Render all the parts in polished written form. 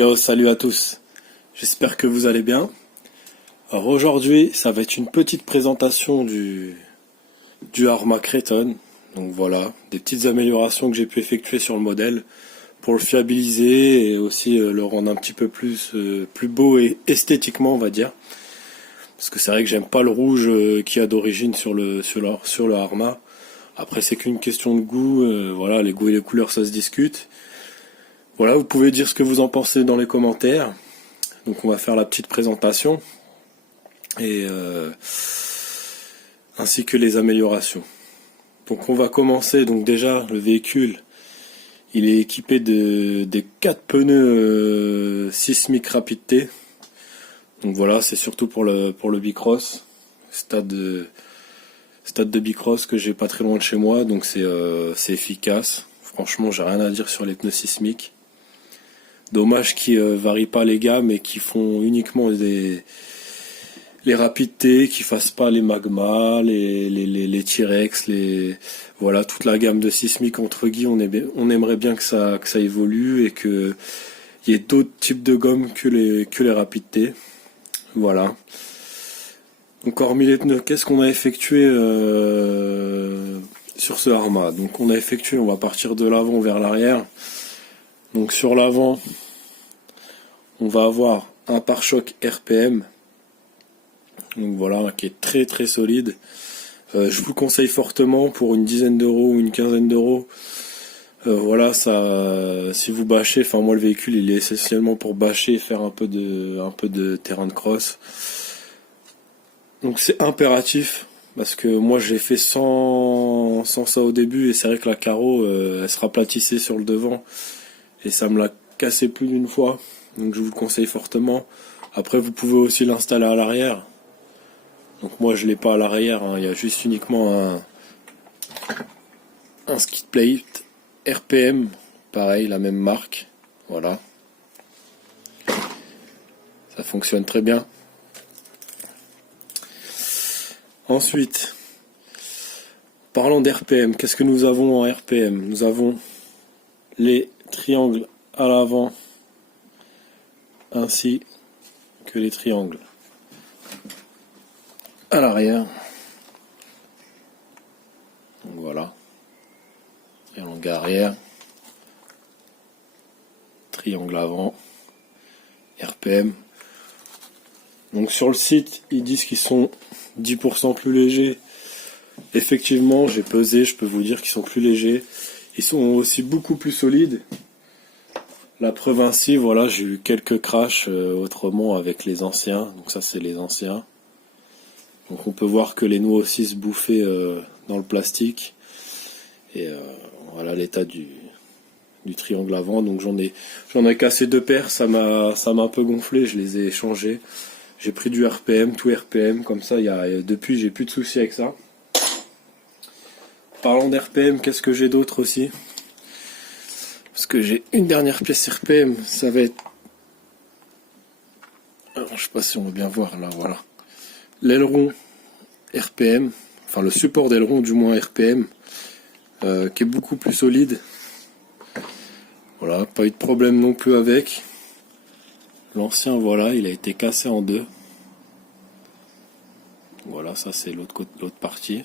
Yo, salut à tous. J'espère que vous allez bien. Alors aujourd'hui, ça va être une petite présentation du Arma Kraton. Donc voilà, des petites améliorations que j'ai pu effectuer sur le modèle pour le fiabiliser et aussi le rendre un petit peu plus beau et esthétiquement, on va dire. Parce que c'est vrai que j'aime pas le rouge qu'il y a d'origine sur le Arma. Après, c'est qu'une question de goût. Voilà, les goûts et les couleurs, ça se discute. Voilà, vous pouvez dire ce que vous en pensez dans les commentaires. Donc on va faire la petite présentation et ainsi que les améliorations. Donc on va commencer. Donc déjà le véhicule, il est équipé des 4 pneus Sismic Rapid T. Donc voilà, c'est surtout pour le Bicross, stade de Bicross que j'ai pas très loin de chez moi, donc c'est efficace. Franchement, j'ai rien à dire sur les pneus Sismic. Dommage qu'ils varient pas les gammes et qu'ils font uniquement les Rapid T, qu'ils fassent pas les Magma, les T-Rex, voilà, toute la gamme de Sismic entre guillemets. On aimerait bien que ça évolue et que il y ait d'autres types de gommes que les Rapid T. Voilà. Donc hormis les pneus, qu'est-ce qu'on a effectué sur ce Arma? Donc on va partir de l'avant vers l'arrière. Donc sur l'avant, on va avoir un pare-choc RPM. Donc voilà, qui est très très solide. Je vous le conseille fortement pour une dizaine d'euros ou une quinzaine d'euros. Voilà, ça, si vous bâchez, enfin moi le véhicule il est essentiellement pour bâcher et faire un peu de terrain de cross. Donc c'est impératif. Parce que moi j'ai fait sans ça au début et c'est vrai que la carreau elle se raplatissait sur le devant. Et ça me l'a cassé plus d'une fois, donc je vous le conseille fortement. Après vous pouvez aussi l'installer à l'arrière. Donc moi je l'ai pas à l'arrière, hein. Il y a juste uniquement un skid plate RPM, pareil, la même marque, voilà. Ça fonctionne très bien. Ensuite, parlons d'RPM, qu'est-ce que nous avons en RPM? Nous avons les triangles à l'avant ainsi que les triangles à l'arrière. Donc voilà, triangle arrière, triangle avant, RPM. Donc sur le site ils disent qu'ils sont 10% plus légers. Effectivement, j'ai pesé, je peux vous dire qu'ils sont plus légers. Ils sont aussi beaucoup plus solides. La preuve ainsi, voilà, j'ai eu quelques crashs autrement avec les anciens. Donc ça c'est les anciens. Donc on peut voir que les noix aussi se bouffaient dans le plastique. Et voilà l'état du triangle avant. Donc j'en ai cassé 2 paires, ça m'a un peu gonflé, je les ai échangés. J'ai pris du RPM, tout RPM, comme ça depuis j'ai plus de soucis avec ça. Parlant d'RPM, qu'est-ce que j'ai d'autre aussi? Parce que j'ai une dernière pièce RPM, ça va être... Alors, je sais pas si on veut bien voir là, voilà. L'aileron RPM, enfin le support d'aileron du moins RPM, qui est beaucoup plus solide. Voilà, pas eu de problème non plus avec. L'ancien, voilà, il a été cassé en 2. Voilà, ça c'est l'autre partie.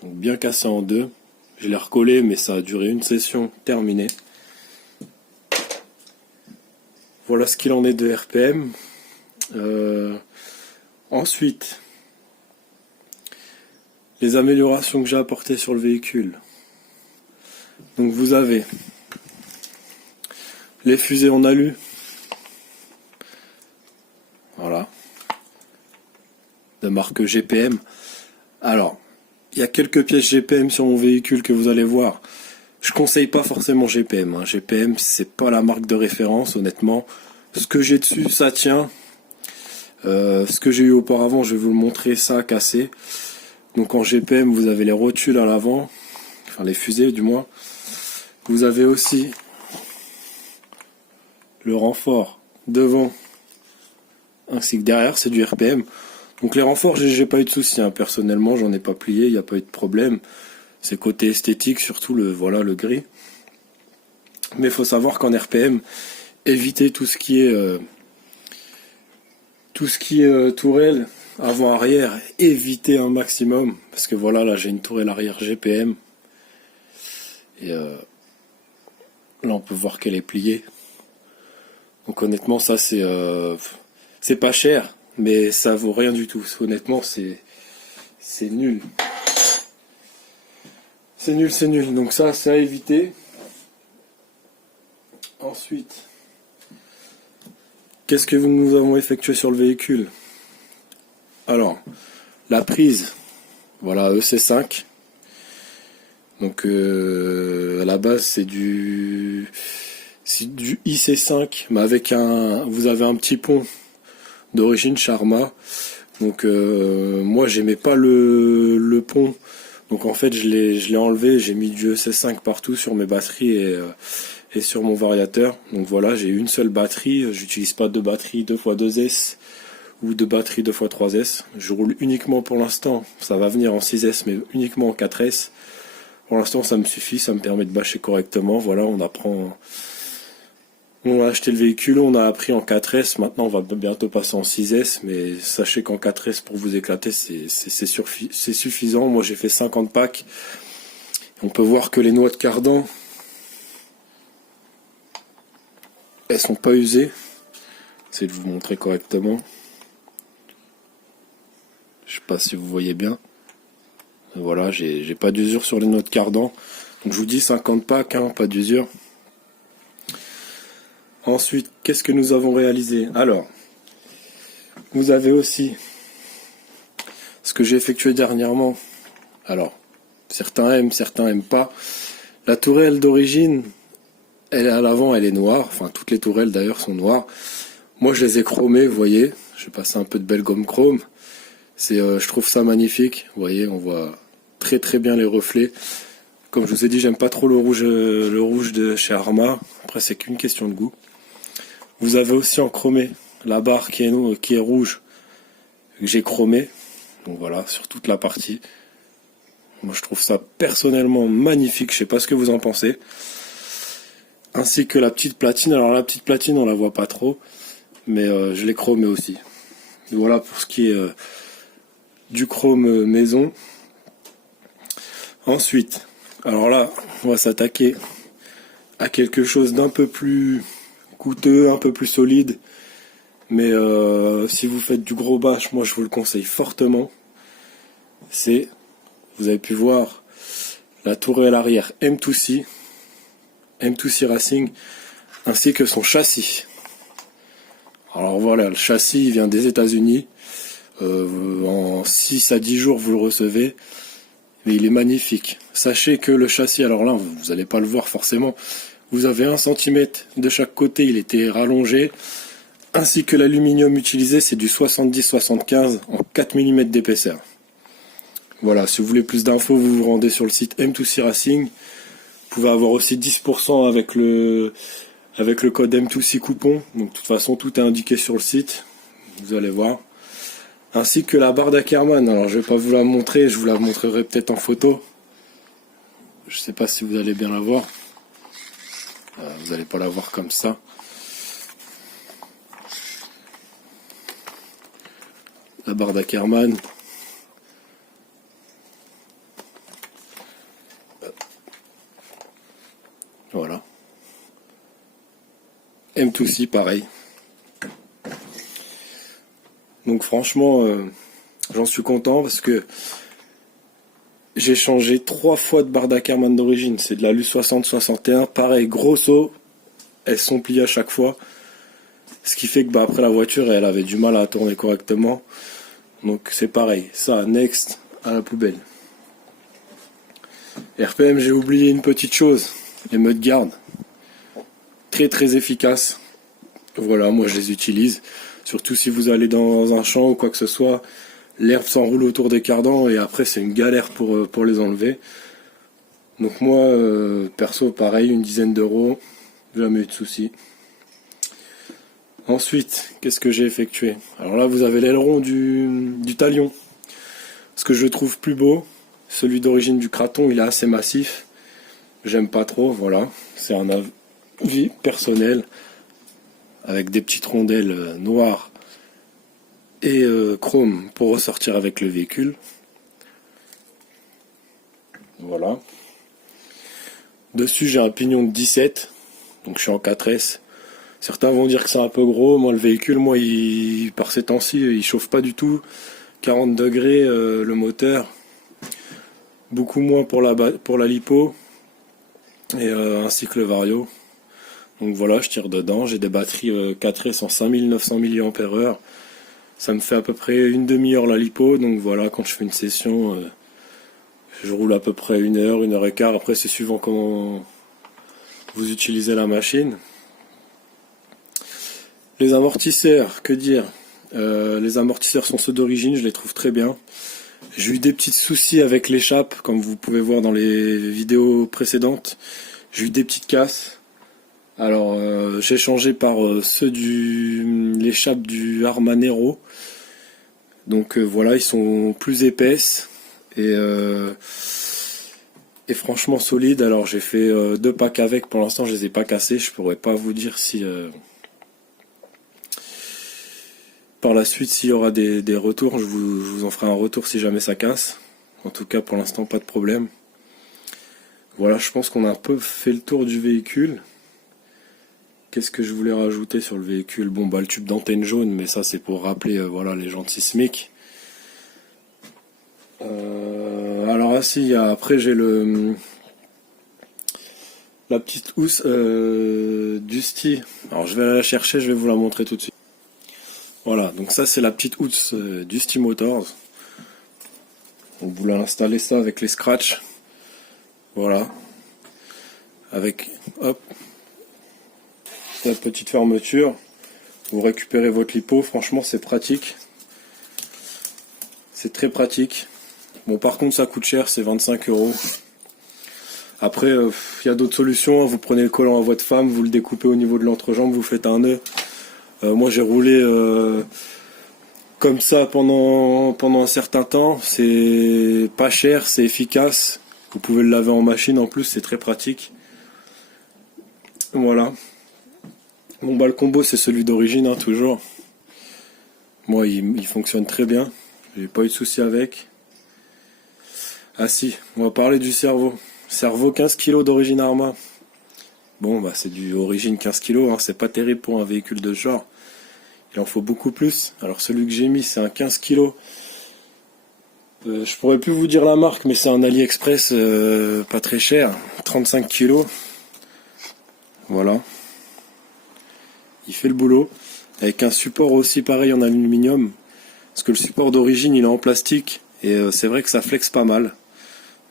Donc bien cassé en 2. Je l'ai recollé, mais ça a duré une session, terminée. Voilà ce qu'il en est de RPM. Ensuite, les améliorations que j'ai apportées sur le véhicule. Donc vous avez les fusées en alu. Voilà. De marque GPM. Alors, il y a quelques pièces GPM sur mon véhicule que vous allez voir. Je conseille pas forcément GPM. Hein. GPM, c'est pas la marque de référence, honnêtement. Ce que j'ai dessus, ça tient. Ce que j'ai eu auparavant, je vais vous le montrer, ça a cassé. Donc en GPM, vous avez les rotules à l'avant, enfin les fusées du moins. Vous avez aussi le renfort devant ainsi que derrière, c'est du RPM. Donc les renforts, j'ai pas eu de soucis, hein. Personnellement, j'en ai pas plié, il n'y a pas eu de problème. C'est côté esthétique, surtout le gris. Mais il faut savoir qu'en RPM, éviter tout ce qui est tourelle avant-arrière, éviter un maximum. Parce que voilà, là j'ai une tourelle arrière GPM. Et là on peut voir qu'elle est pliée. Donc honnêtement ça c'est pas cher, mais ça vaut rien du tout. Honnêtement c'est nul. C'est nul, c'est nul. Donc ça c'est à éviter. Ensuite, qu'est-ce que nous avons effectué sur le véhicule? Alors, la prise, voilà, EC5. Donc à la base c'est du IC5, mais avec vous avez un petit pont d'origine Sharma. Donc moi j'aimais pas le pont. Donc en fait je l'ai enlevé, j'ai mis du EC5 partout sur mes batteries et sur mon variateur. Donc voilà, j'ai une seule batterie, j'utilise pas de batterie 2x2S ou de batterie 2x3S. Je roule uniquement pour l'instant, ça va venir en 6S mais uniquement en 4S. Pour l'instant ça me suffit, ça me permet de bâcher correctement. Voilà, on a acheté le véhicule, on a appris en 4S, maintenant on va bientôt passer en 6S, mais sachez qu'en 4S pour vous éclater c'est suffisant. Moi j'ai fait 50 packs, on peut voir que les noix de cardan elles sont pas usées. J'essaie de vous montrer correctement. Je sais pas si vous voyez bien. Voilà, j'ai pas d'usure sur les noix de cardan. Donc je vous dis 50 packs, hein, pas d'usure. Ensuite, qu'est-ce que nous avons réalisé? Alors, vous avez aussi ce que j'ai effectué dernièrement. Alors, certains aiment pas. La tourelle d'origine, elle est à l'avant, elle est noire. Enfin, toutes les tourelles d'ailleurs sont noires. Moi, je les ai chromées, vous voyez. J'ai passé un peu de belle gomme chrome. Je trouve ça magnifique. Vous voyez, on voit très très bien les reflets. Comme je vous ai dit, j'aime pas trop le rouge de chez Arma. Après, c'est qu'une question de goût. Vous avez aussi en chromé la barre qui est rouge, que j'ai chromé. Donc voilà, sur toute la partie. Moi, je trouve ça personnellement magnifique. Je sais pas ce que vous en pensez. Ainsi que la petite platine. Alors la petite platine, on la voit pas trop, mais je l'ai chromé aussi. Et voilà pour ce qui est du chrome maison. Ensuite, alors là, on va s'attaquer à quelque chose d'un peu plus coûteux, un peu plus solide. Mais si vous faites du gros bash, moi je vous le conseille fortement. Vous avez pu voir la tourelle arrière M2C Racing, ainsi que son châssis. Alors voilà, le châssis il vient des États-Unis. En 6 à 10 jours vous le recevez. Mais il est magnifique. Sachez que le châssis, alors là, vous n'allez pas le voir forcément. Vous avez 1 cm de chaque côté, il était rallongé. Ainsi que l'aluminium utilisé, c'est du 70-75 en 4 mm d'épaisseur. Voilà, si vous voulez plus d'infos, vous vous rendez sur le site M2C Racing. Vous pouvez avoir aussi 10% avec le code M2C coupon. Donc de toute façon, tout est indiqué sur le site. Vous allez voir. Ainsi que la barre d'Ackerman. Alors je vais pas vous la montrer, je vous la montrerai peut-être en photo. Je sais pas si vous allez bien la voir. Vous n'allez pas la voir comme ça. La barre d'Ackerman. Voilà. M2C pareil. Donc franchement, j'en suis content parce que j'ai changé 3 fois de barre d'Ackerman d'origine. C'est de la LU60-61. Pareil, grosso, elles sont pliées à chaque fois. Ce qui fait que après la voiture, elle avait du mal à tourner correctement. Donc c'est pareil. Ça, next, à la poubelle. RPM, j'ai oublié une petite chose. Les mudguards. Très très efficaces. Voilà, moi je les utilise. Surtout si vous allez dans un champ ou quoi que ce soit. L'herbe s'enroule autour des cardans et après c'est une galère pour les enlever. Donc moi, perso, pareil, une dizaine d'euros. Jamais eu de soucis. Ensuite, qu'est-ce que j'ai effectué? Alors là, vous avez l'aileron du talion. Ce que je trouve plus beau, celui d'origine du Kraton, il est assez massif. J'aime pas trop, voilà. C'est vie personnelle, avec des petites rondelles noires et chrome pour ressortir avec le véhicule. Voilà. Dessus j'ai un pignon de 17, donc je suis en 4S. Certains vont dire que c'est un peu gros. Moi, le véhicule, par ces temps-ci, il chauffe pas du tout. 40 degrés le moteur. Beaucoup moins pour la lipo. Et ainsi que le vario. Donc voilà, je tire dedans. J'ai des batteries 4S en 5900 mAh. Ça me fait à peu près une demi-heure la lipo. Donc voilà, quand je fais une session, je roule à peu près 1 heure, 1 heure et quart. Après, c'est suivant comment vous utilisez la machine. Les amortisseurs, que dire, les amortisseurs sont ceux d'origine, je les trouve très bien. J'ai eu des petits soucis avec l'échappe, comme vous pouvez voir dans les vidéos précédentes. J'ai eu des petites casses. Alors j'ai changé par l'échappe du Arma Nero. Donc voilà, ils sont plus épaisses et franchement solides. Alors j'ai fait 2 packs avec, pour l'instant je les ai pas cassés, je pourrais pas vous dire si... Par la suite, s'il y aura des retours, je vous en ferai un retour si jamais ça casse. En tout cas, pour l'instant, pas de problème. Voilà, je pense qu'on a un peu fait le tour du véhicule. Qu'est-ce que je voulais rajouter sur le véhicule? Bon, bah le tube d'antenne jaune, mais ça c'est pour rappeler voilà, les jantes sismiques. Alors après j'ai la petite housse d'Usti. Alors je vais aller la chercher, je vais vous la montrer tout de suite. Voilà, donc ça c'est la petite housse d'Usti Motors. On voulait installer ça avec les scratchs. Voilà. Avec, hop, la petite fermeture. Vous récupérez votre lipo, franchement c'est pratique. C'est très pratique. Bon, par contre ça coûte cher, c'est 25 €. Après, il y a d'autres solutions. Vous prenez le collant à votre femme, vous le découpez au niveau de l'entrejambe, vous faites un nœud. Moi j'ai roulé comme ça pendant un certain temps. C'est pas cher, c'est efficace. Vous pouvez le laver en machine en plus, c'est très pratique. Voilà. Bon bah le combo c'est celui d'origine, hein, toujours. Moi il fonctionne très bien. J'ai pas eu de soucis avec. Ah si, on va parler du cerveau. Cerveau 15 kg d'origine Arma. Bon bah c'est du origine 15 kg, hein, c'est pas terrible pour un véhicule de ce genre. Il en faut beaucoup plus. Alors celui que j'ai mis c'est un 15 kg. Je pourrais plus vous dire la marque, mais c'est un AliExpress pas très cher. 35 kg. Voilà. Il fait le boulot. Avec un support aussi pareil en aluminium. Parce que le support d'origine il est en plastique. Et c'est vrai que ça flexe pas mal.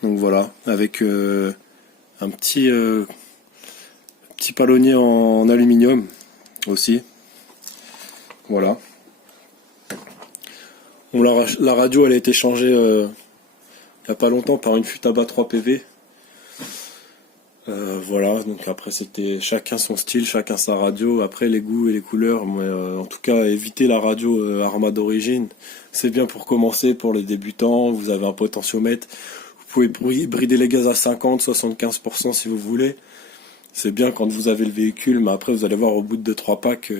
Donc voilà. Avec un petit palonnier en aluminium aussi. Voilà. Bon, la radio elle a été changée il n'y a pas longtemps par une Futaba 3 PV. Voilà, donc après c'était chacun son style, chacun sa radio, après les goûts et les couleurs, mais en tout cas évitez la radio Arma d'origine, c'est bien pour commencer, pour les débutants, vous avez un potentiomètre, vous pouvez brider les gaz à 50-75% si vous voulez, c'est bien quand vous avez le véhicule, mais après vous allez voir au bout de 2-3 packs,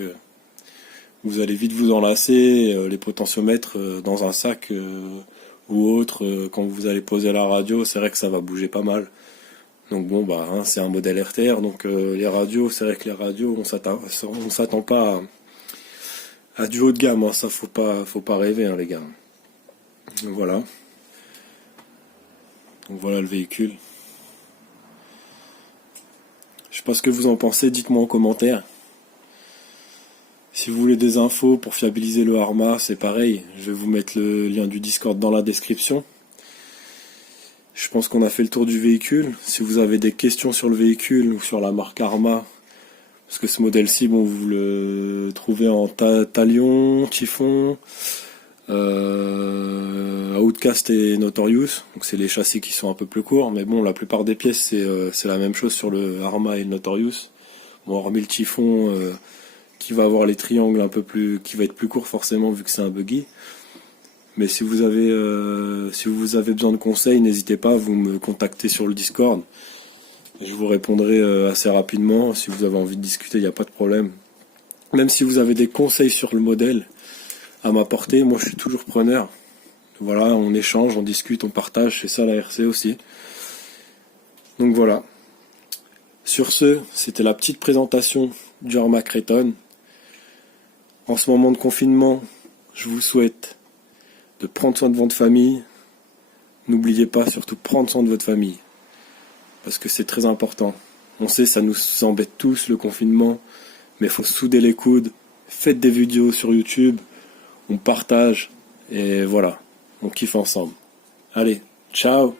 vous allez vite vous enlacer, les potentiomètres dans un sac ou autre, quand vous allez poser la radio, c'est vrai que ça va bouger pas mal. Donc bon bah hein, c'est un modèle RTR, donc les radios, c'est vrai que les radios on s'attend pas à du haut de gamme, hein, ça faut pas rêver hein, les gars. Donc voilà. Donc voilà le véhicule. Je sais pas ce que vous en pensez, dites-moi en commentaire. Si vous voulez des infos pour fiabiliser le Arma, c'est pareil, je vais vous mettre le lien du Discord dans la description. Je pense qu'on a fait le tour du véhicule. Si vous avez des questions sur le véhicule ou sur la marque Arma, parce que ce modèle-ci, bon, vous le trouvez en Talion, Typhon, Outcast et Notorious. Donc c'est les châssis qui sont un peu plus courts, mais bon, la plupart des pièces c'est la même chose sur le Arma et le Notorious. Bon, hormis le Typhon qui va avoir les triangles un peu plus, qui va être plus court forcément vu que c'est un buggy. Mais si vous avez besoin de conseils, n'hésitez pas, vous me contactez sur le Discord. Je vous répondrai assez rapidement. Si vous avez envie de discuter, il n'y a pas de problème. Même si vous avez des conseils sur le modèle à m'apporter, moi je suis toujours preneur. Voilà, on échange, on discute, on partage, c'est ça la RC aussi. Donc voilà. Sur ce, c'était la petite présentation du Arma Creton. En ce moment de confinement, je vous souhaite de prendre soin de votre famille. N'oubliez pas, surtout, prendre soin de votre famille. Parce que c'est très important. On sait, ça nous embête tous, le confinement. Mais il faut souder les coudes. Faites des vidéos sur YouTube. On partage. Et voilà. On kiffe ensemble. Allez, ciao!